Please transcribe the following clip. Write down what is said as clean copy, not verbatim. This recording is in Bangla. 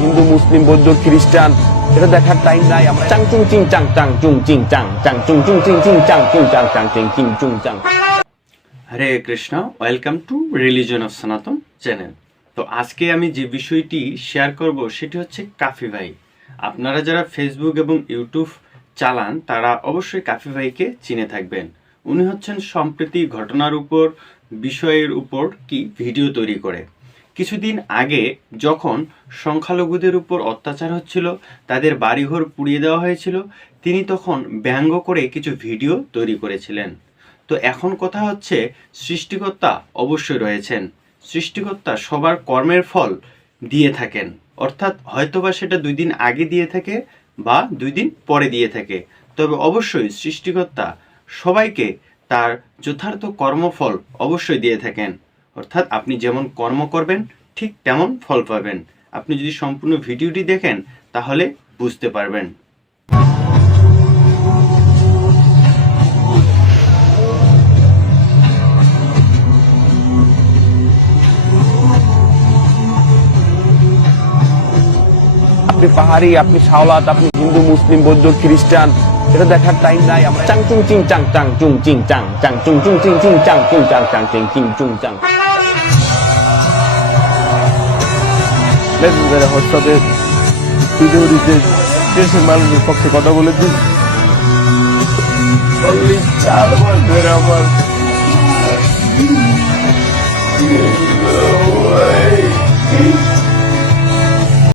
হিন্দু মুসলিম বৌদ্ধ খ্রিস্টান এটা দেখার টাইম নাই। আমরা চাং চুং চিং চাং চাং চুং চিং চাং চাং চুং চুং চিং চিং চাং চুং চাং চাং চিং চিং চুং চাং। Hare Krishna, welcome to religion of Sanatan channel. তো আজকে আমি যে বিষয়টি শেয়ার করব সেটি হচ্ছে কাফি ভাই। আপনারা যারা ফেসবুক এবং ইউটিউব চালান তারা অবশ্যই কাফি ভাইকে চিনে থাকবেন। উনি হচ্ছেন সম্প্রতি ঘটনার উপর বিষয়ের উপর কি ভিডিও তৈরি করে। কিছুদিন আগে যখন সংখ্যালঘুদের উপর অত্যাচার হচ্ছিল, তাদের বাড়িঘর পুড়িয়ে দেওয়া হয়েছিল, তিনি তখন ব্যঙ্গ করে কিছু ভিডিও তৈরি করেছিলেন। তো এখন কথা হচ্ছে সৃষ্টিকর্তা অবশ্যই রয়েছেন, সৃষ্টিকর্তা সবার কর্মের ফল দিয়ে থাকেন, অর্থাৎ হয়তোবা সেটা 2 দিন আগে দিয়ে থাকে বা 2 দিন পরে দিয়ে থাকে, তবে অবশ্যই সৃষ্টিকর্তা সবাইকে তার যথার্থ কর্মফল অবশ্যই দিয়ে থাকেন। অর্থাৎ আপনি যেমন কর্ম করবেন ঠিক তেমন ফল পাবেন। আপনি যদি সম্পূর্ণ ভিডিওটি দেখেন তাহলে বুঝতে পারবেন। আপনি পাহাড়ি, আপনি শাওলাত, আপনি হিন্দু মুসলিম বৌদ্ধ খ্রিস্টান এটা দেখার টাইম নাই। আমরা চাং চুং চিং চাং চাং চুং চিং চাং চাং চুং চুং চিং চিং চাং চুং চাং চাং চিং চিং চুং চাং। হোস্টেলের ভিডিও দিতে দেশের মানুষের পক্ষে কথা বলেছি। আমার